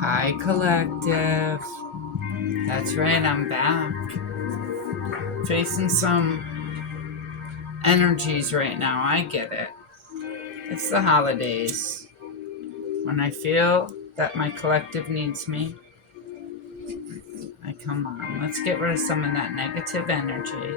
Hi, collective. That's right, I'm back. Facing some energies right now. I get it. It's the holidays. When I feel that my collective needs me, I come on. Let's get rid of some of that negative energy.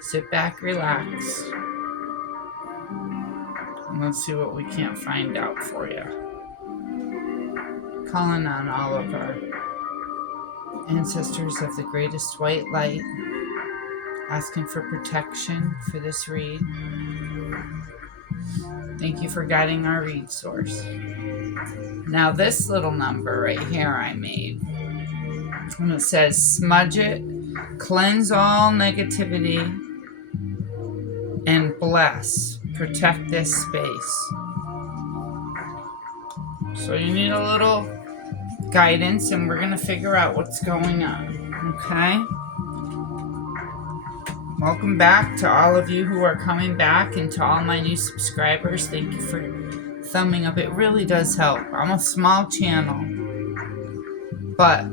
Sit back, relax, and let's see what we can't find out for you. Calling on all of our ancestors of the greatest white light, asking for protection for this read. Thank you for guiding our read source. Now this little number right here I made, and it says smudge it, cleanse all negativity, and bless, protect this space. So you need a little guidance, and we're gonna figure out what's going on, okay? Welcome back to all of you who are coming back, and to all my new subscribers. Thank you for thumbing up. It really does help. I'm a small channel, but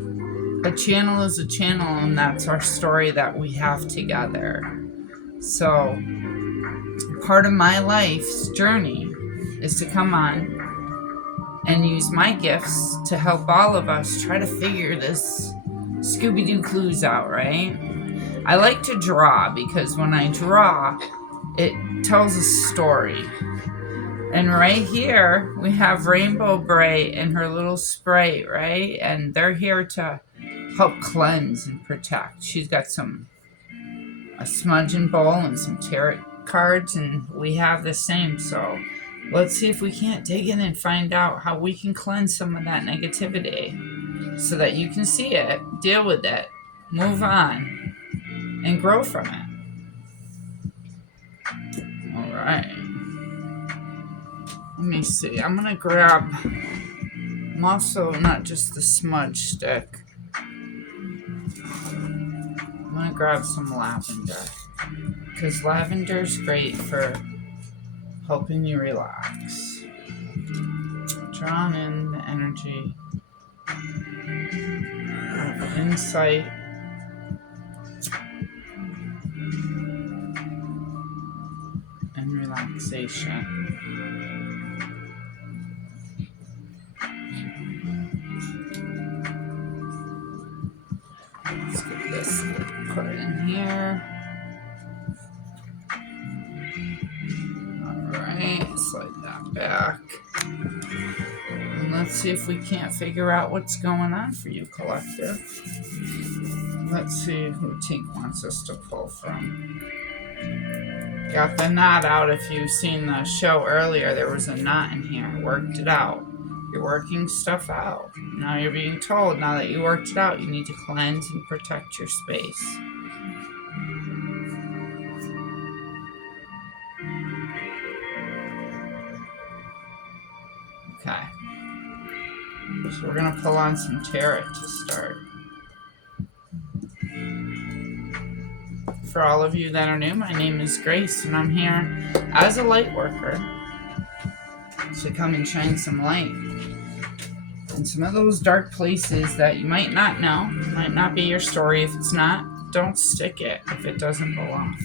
a channel is a channel, and that's our story that we have together. So part of my life's journey is to come on and use my gifts to help all of us try to figure this Scooby-Doo clues out, right? I like to draw because when I draw, it tells a story. And right here, we have Rainbow Bray and her little sprite, right? And they're here to help cleanse and protect. She's got a smudging bowl and some tarot cards, and we have the same. So let's see if we can't dig in and find out how we can cleanse some of that negativity so that you can see it, deal with it, move on, and grow from it. All right. Let me see. I'm going to grab, I'm also not just the smudge stick. I'm going to grab some lavender, because lavender's great for helping you relax. Drawing in the energy of insight and relaxation. Let's get this put in here. Alright, slide that back. And let's see if we can't figure out what's going on for you, collective. Let's see who Tink wants us to pull from. Got the knot out. If you've seen the show earlier, there was a knot in here. Worked it out. You're working stuff out. Now you're being told, now that you worked it out, you need to cleanse and protect your space. Okay. So we're going to pull on some tarot to start. For all of you that are new, my name is Grace, and I'm here as a light worker to come and shine some light in some of those dark places that you might not know, might not be your story. If it's not, don't stick it if it doesn't belong.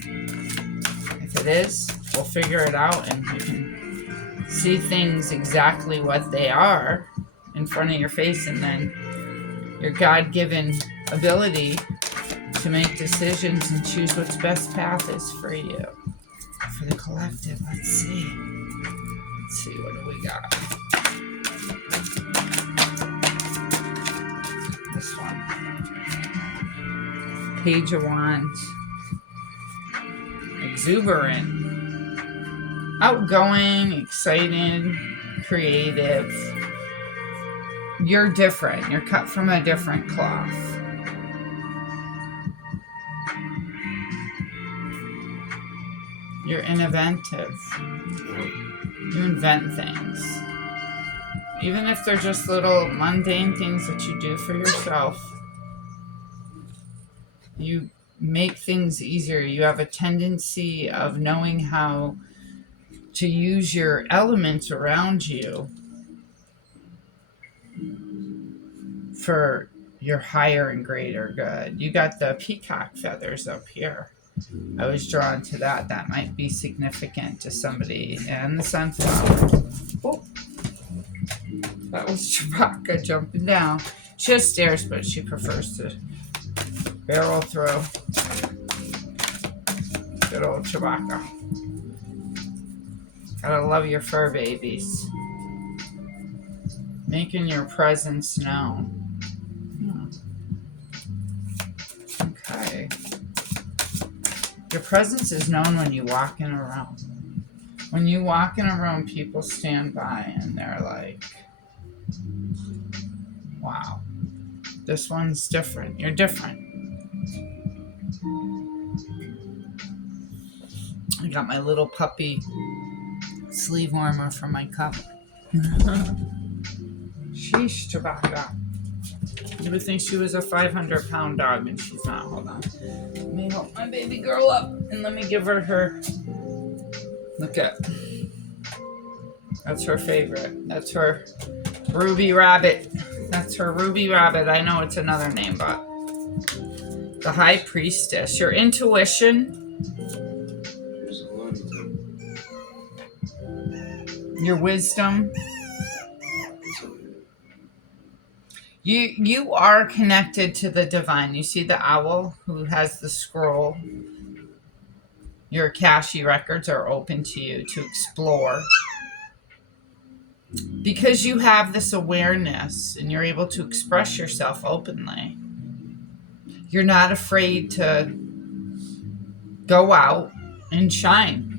If it is, we'll figure it out, and you can see things exactly what they are in front of your face, and then your God-given ability to make decisions and choose what's best path is for you. For the collective, let's see. Let's see, what do we got? This one. Page of Wands. Exuberant. Outgoing, excited, creative. You're different. You're cut from a different cloth. You're inventive. You invent things. Even if they're just little mundane things that you do for yourself, you make things easier. You have a tendency of knowing how to use your elements around you for your higher and greater good. You got the peacock feathers up here. I was drawn to that. That might be significant to somebody. And the sunflower. Oh, that was Chewbacca jumping down. She has stairs, but she prefers to barrel through. Good old Chewbacca. Gotta love your fur babies. Making your presence known. Okay. Your presence is known when you walk in a room. When you walk in a room, people stand by and they're like, wow, this one's different. You're different. I got my little puppy sleeve warmer for my cup. Sheesh, Chewbacca. You would think she was a 500-pound dog, and she's not. Hold on. Let me help my baby girl up, and let me give her. Look at. That's her favorite. That's her Ruby Rabbit. That's her Ruby Rabbit. I know it's another name, but the High Priestess. Your intuition. Your wisdom. You are connected to the divine. You see the owl who has the scroll. Your Akashic records are open to you to explore. Because you have this awareness and you're able to express yourself openly. You're not afraid to go out and shine.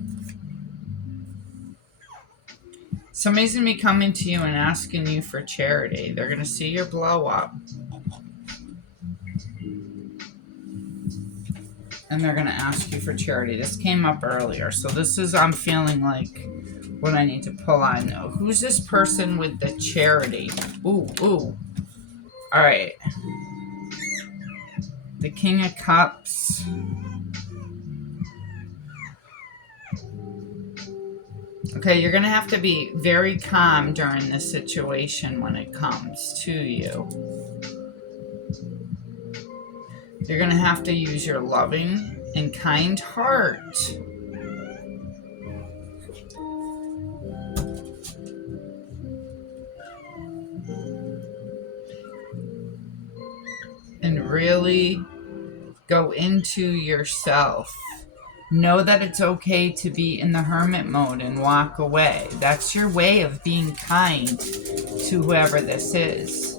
Somebody's going to be coming to you and asking you for charity. They're going to see your blow up. And they're going to ask you for charity. This came up earlier. So this is, I'm feeling like what I need to pull on. Who's this person with the charity? Ooh. All right. The King of Cups. Okay, you're going to have to be very calm during this situation when it comes to you. You're going to have to use your loving and kind heart. And really go into yourself. Know that it's okay to be in the hermit mode and walk away. That's your way of being kind to whoever this is.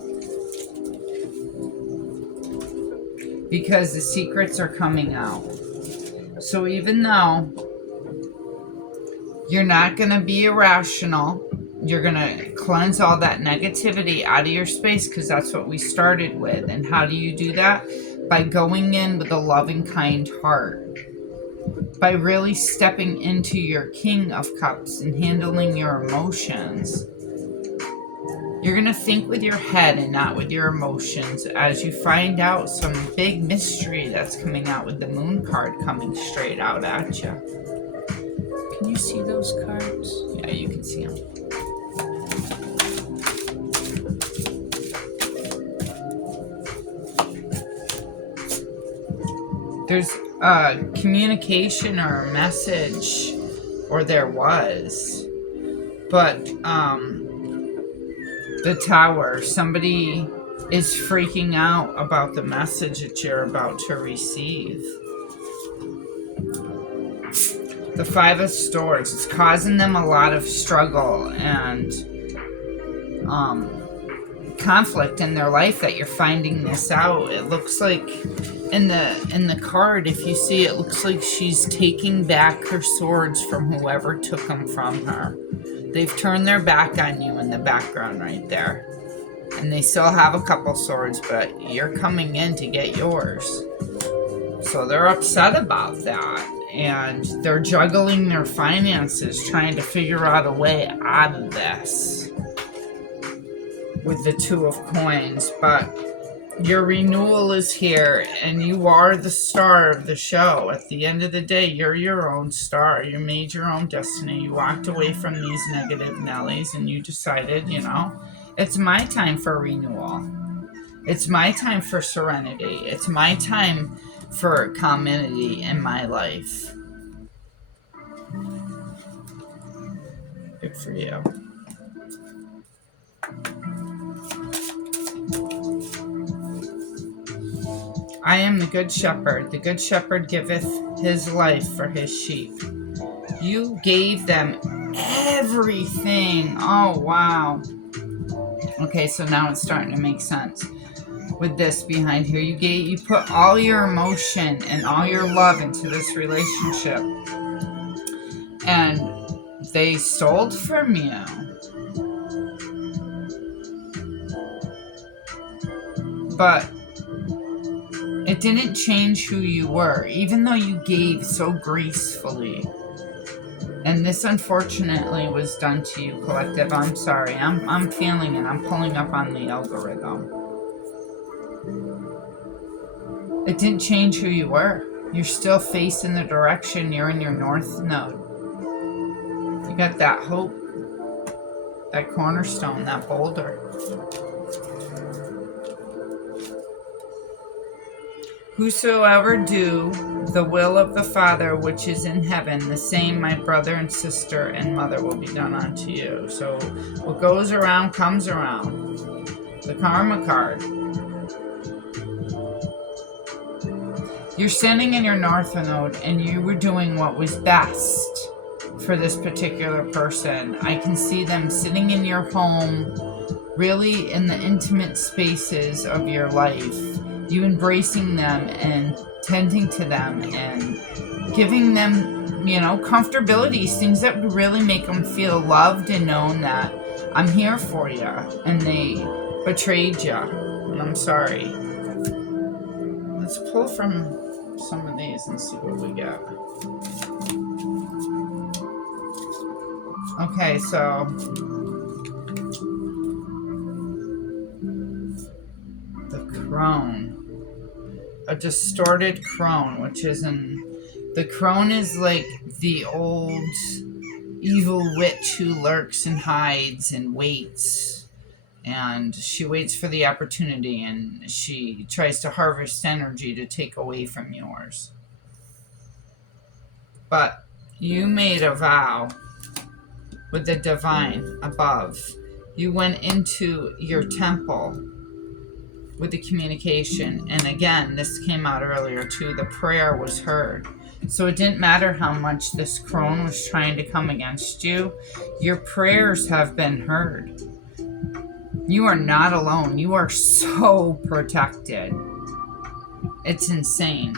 Because the secrets are coming out. So even though you're not going to be irrational, you're going to cleanse all that negativity out of your space, because that's what we started with. And how do you do that? By going in with a loving, kind heart. By really stepping into your King of Cups and handling your emotions. You're going to think with your head and not with your emotions as you find out some big mystery that's coming out with the Moon card coming straight out at you. Can you see those cards? Yeah, you can see them. There's a communication or a message, or there was, but the Tower, somebody is freaking out about the message that you're about to receive. The Five of Swords, it's causing them a lot of struggle and conflict in their life that you're finding this out. It looks like in the card, if you see, it looks like she's taking back her swords from whoever took them from her. They've turned their back on you in the background right there. And they still have a couple swords, but you're coming in to get yours. So they're upset about that. And they're juggling their finances, trying to figure out a way out of this. With the Two of Coins. But your renewal is here, and you are the star of the show. At the end of the day, you're your own star. You made your own destiny. You walked away from these negative Nellies, and you decided, it's my time for renewal. It's my time for serenity. It's my time for community in my life. Good for you. I am the good shepherd. The good shepherd giveth his life for his sheep. You gave them everything. Oh, wow. Okay, so now it's starting to make sense with this behind here. You put all your emotion and all your love into this relationship, and they sold from you. But it didn't change who you were, even though you gave so gracefully. And this unfortunately was done to you, collective. I'm sorry. I'm feeling it. I'm pulling up on the algorithm. It didn't change who you were. You're still facing the direction. You're in your north node. You got that hope, that cornerstone, that boulder. Whosoever do the will of the Father which is in heaven, the same my brother and sister and mother will be done unto you. So what goes around comes around. The karma card. You're standing in your north node and you were doing what was best for this particular person. I can see them sitting in your home, really in the intimate spaces of your life. You embracing them and tending to them and giving them, comfortabilities, things that would really make them feel loved and known that I'm here for you. And they betrayed you. And I'm sorry. Let's pull from some of these and see what we get. Okay, so the crone. A distorted crone, which is the crone is like the old evil witch who lurks and hides and waits, and she waits for the opportunity and she tries to harvest energy to take away from yours. But you made a vow with the divine above. You went into your temple with the communication, and again, this came out earlier too, the prayer was heard. So it didn't matter how much this crone was trying to come against you, your prayers have been heard. You are not alone. You are so protected. It's insane.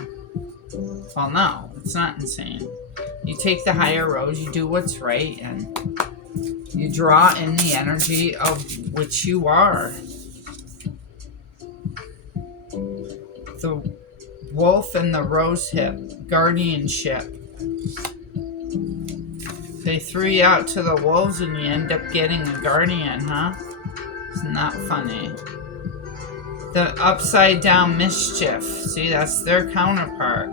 Well, no, it's not insane. You take the higher road, you do what's right, and you draw in the energy of which you are. The wolf and the rose hip, guardianship. They threw you out to the wolves and you end up getting a guardian, huh? Isn't that funny? The upside down mischief. See, that's their counterpart.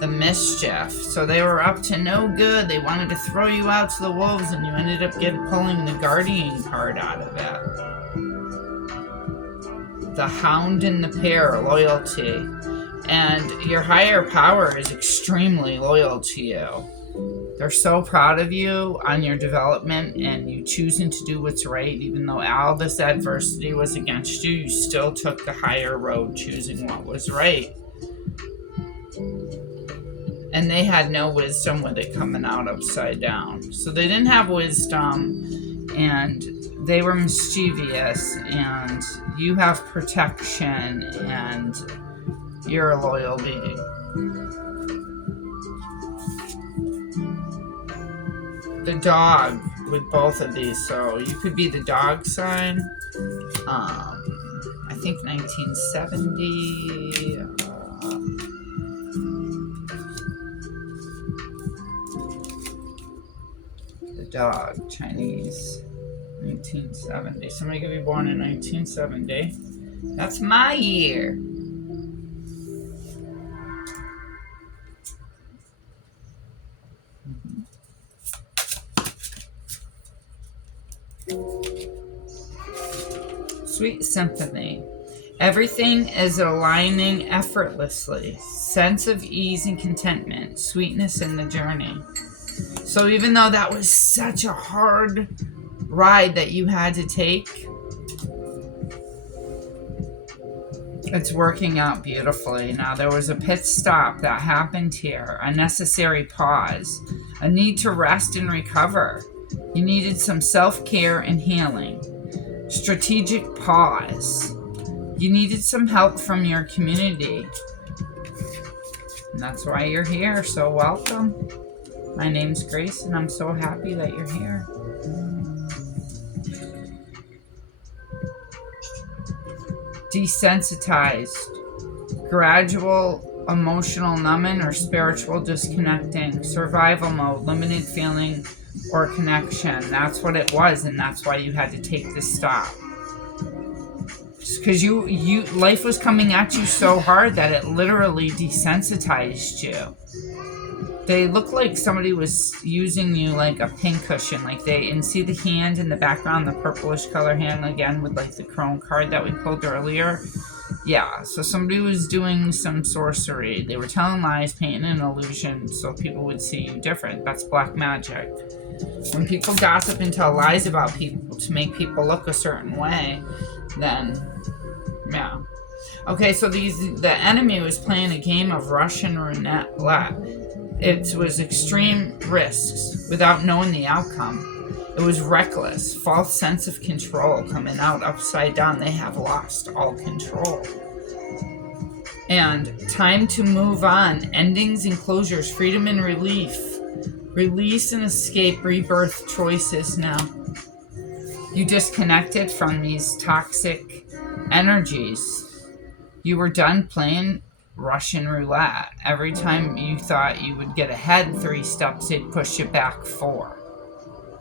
The mischief. So they were up to no good. They wanted to throw you out to the wolves and you ended up pulling the guardian card out of it. The hound and the pair, loyalty. And your higher power is extremely loyal to you. They're so proud of you on your development and you choosing to do what's right. Even though all this adversity was against you, you still took the higher road, choosing what was right. And they had no wisdom with it coming out upside down. So they didn't have wisdom, and they were mischievous, and you have protection, and you're a loyal being. The dog with both of these, so you could be the dog sign. I think 1970. The dog, Chinese, 1970. Somebody could be born in 1970. That's my year. Sweet Symphony. Everything is aligning effortlessly. Sense of ease and contentment, sweetness in the journey. So even though that was such a hard ride that you had to take, it's working out beautifully. Now, there was a pit stop that happened here, a necessary pause, a need to rest and recover. You needed some self-care and healing. Strategic pause. You needed some help from your community. And that's why you're here, so welcome. My name's Grace, and I'm so happy that you're here. Desensitized. Gradual emotional numbing or spiritual disconnecting. Survival mode, limited feeling or connection. That's what it was, and that's why you had to take this stop. Because life was coming at you so hard that it literally desensitized you. They look like somebody was using you like a pincushion, and see the hand in the background, the purplish color hand again with like the chrome card that we pulled earlier. Yeah, so somebody was doing some sorcery. They were telling lies, painting an illusion so people would see you different. That's black magic. When people gossip and tell lies about people to make people look a certain way, then yeah. Okay, so the enemy was playing a game of Russian roulette. It was extreme risks without knowing the outcome. It was reckless, false sense of control coming out upside down. They have lost all control. And time to move on. Endings and closures, freedom and relief. Release and escape, rebirth choices now. You disconnected from these toxic energies. You were done playing Russian roulette. Every time you thought you would get ahead 3 steps, they'd push you back 4.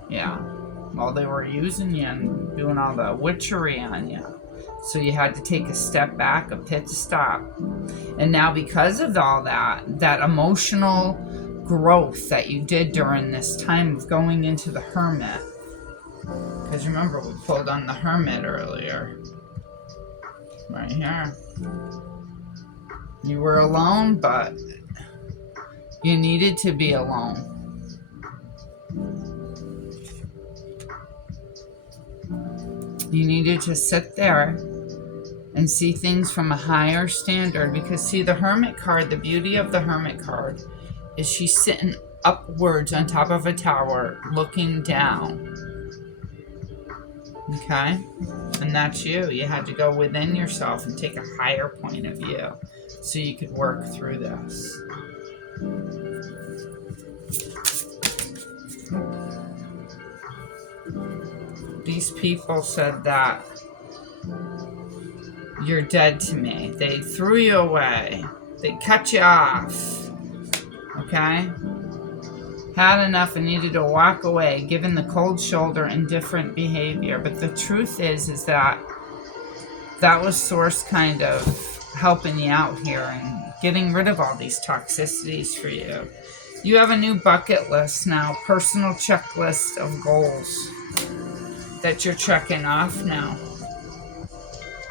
Yeah. Well, they were using you and doing all the witchery on you. So you had to take a step back, a pit stop. And now because of all that emotional growth that you did during this time of going into the Hermit. Because remember, we pulled on the Hermit earlier. Right here. You were alone, but you needed to be alone. You needed to sit there and see things from a higher standard. Because see, the Hermit card, the beauty of the Hermit card is she's sitting upwards on top of a tower looking down. Okay? And that's you. You had to go within yourself and take a higher point of view so you could work through this. These people said that you're dead to me. They threw you away. They cut you off. Okay? Had enough and needed to walk away, given the cold shoulder and different behavior. But the truth is that was Source kind of helping you out here and getting rid of all these toxicities for you. You have a new bucket list now, personal checklist of goals that you're checking off now.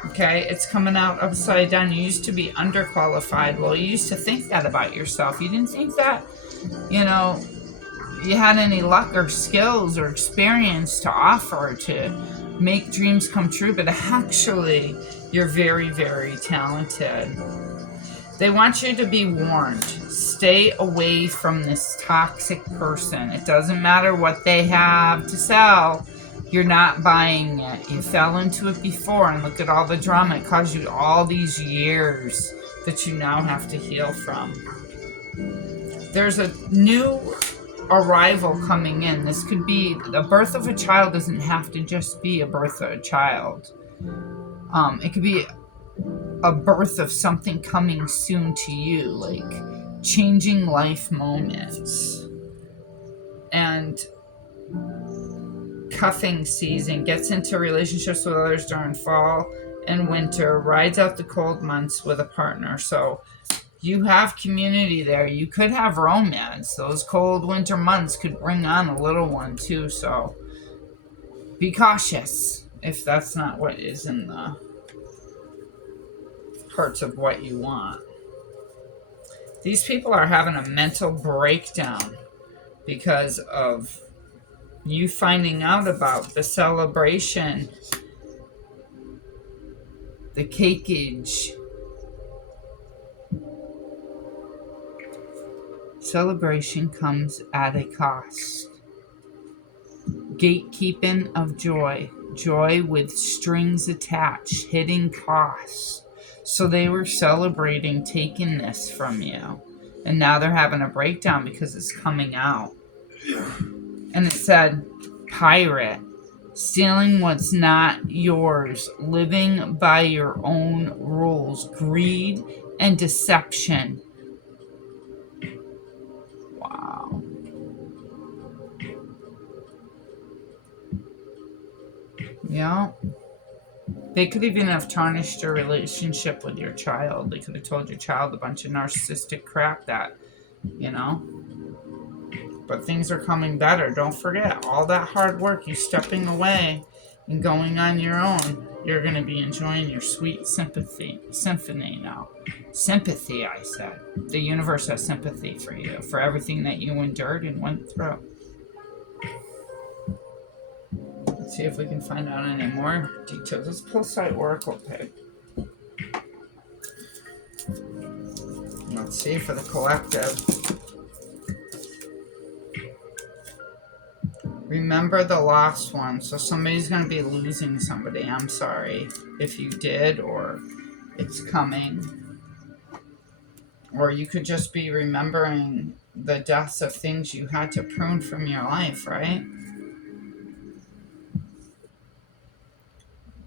Okay, it's coming out upside down. You used to be underqualified. Well, you used to think that about yourself. You didn't think that, you had any luck or skills or experience to offer to make dreams come true, but actually you're very, very talented. They want you to be warned. Stay away from this toxic person. It doesn't matter what they have to sell. You're not buying it. You fell into it before, and look at all the drama. It caused you all these years that you now have to heal from. There's a new arrival coming in. This could be the birth of a child. Doesn't have to just be a birth of a child. It could be a birth of something coming soon to you, like changing life moments. And cuffing season, gets into relationships with others during fall and winter, rides out the cold months with a partner. So you have community there. You could have romance. Those cold winter months could bring on a little one too, so be cautious if that's not what is in the parts of what you want. These people are having a mental breakdown because of you finding out about the celebration, the cakeage. Celebration comes at a cost. Gatekeeping of joy. Joy with strings attached, hidden costs. So they were celebrating taking this from you. And now they're having a breakdown because it's coming out. And it said, pirate. Stealing what's not yours. Living by your own rules. Greed and deception. Wow. Yeah. They could even have tarnished your relationship with your child. They could have told your child a bunch of narcissistic crap that, you know. But things are coming better. Don't forget, all that hard work, you stepping away and going on your own, you're going to be enjoying your sweet symphony now. Sympathy, I said. The universe has sympathy for you, for everything that you endured and went through. Let's see if we can find out any more details. Let's pull site Oracle pig. Let's see for the collective. Remember the lost one. So somebody's going to be losing somebody. I'm sorry if you did, or it's coming. Or you could just be remembering the deaths of things you had to prune from your life, right?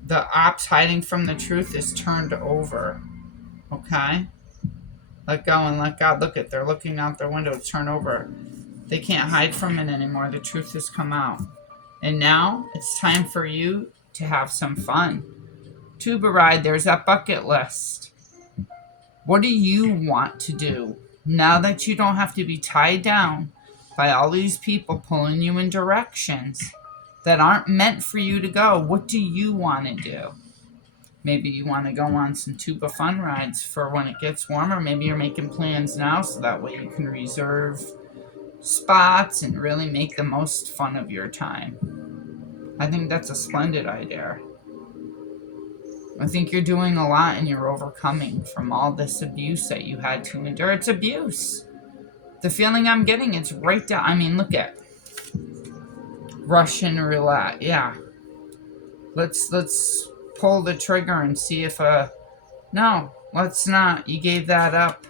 The opps hiding from the truth is turned over. Okay? Let go and let God. Look at, they're looking out their window to turn over. They can't hide from it anymore. The truth has come out. And now it's time for you to have some fun. Tuba ride, there's that bucket list. What do you want to do now that you don't have to be tied down by all these people pulling you in directions that aren't meant for you to go? What do you want to do? Maybe you want to go on some tuba fun rides for when it gets warmer. Maybe you're making plans now so that way you can reserve spots and really make the most fun of your time. I think that's a splendid idea. I think you're doing a lot and you're overcoming from all this abuse that you had to endure. It's abuse. The feeling I'm getting, it's right down. I mean, look at Russian roulette. Yeah. Let's pull the trigger and see if no, let's not. You gave that up.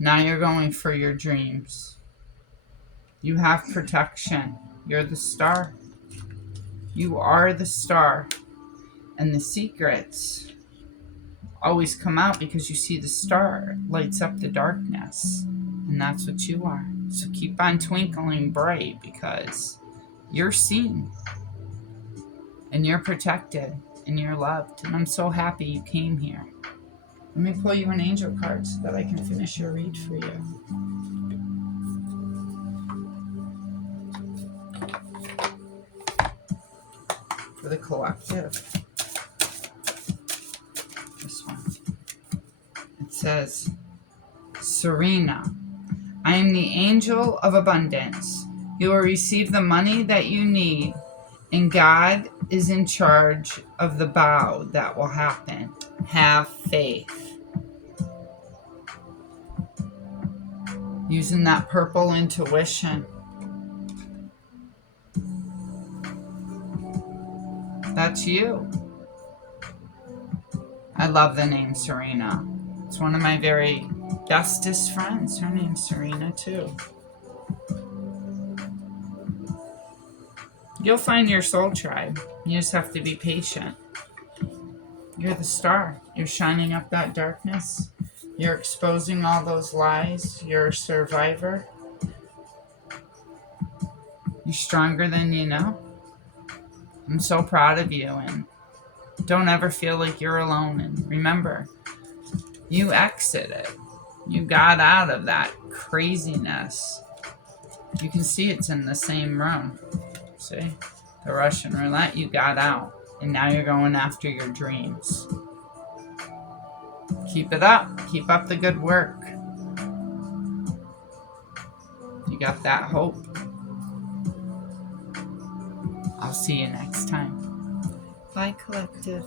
Now you're going for your dreams. You have protection. You're the star. You are the star. And the secrets always come out because you see the star lights up the darkness. And that's what you are. So keep on twinkling bright because you're seen. And you're protected. And you're loved. And I'm so happy you came here. Let me pull you an angel card so that I can finish your read for you. For the collective. This one. It says, Serena, I am the angel of abundance. You will receive the money that you need, and God is in charge of the bow that will happen. Have faith. Using that purple intuition. That's you. I love the name Serena. It's one of my very bestest friends. Her name's Serena too. You'll find your soul tribe. You just have to be patient. You're the star. You're shining up that darkness. You're exposing all those lies. You're a survivor. You're stronger than you know. I'm so proud of you, and don't ever feel like you're alone. And remember, you exited. You got out of that craziness. You can see it's in the same room. See? The Russian roulette, you got out. And now you're going after your dreams. Keep it up. Keep up the good work. You got that hope. I'll see you next time. Bye, Collective.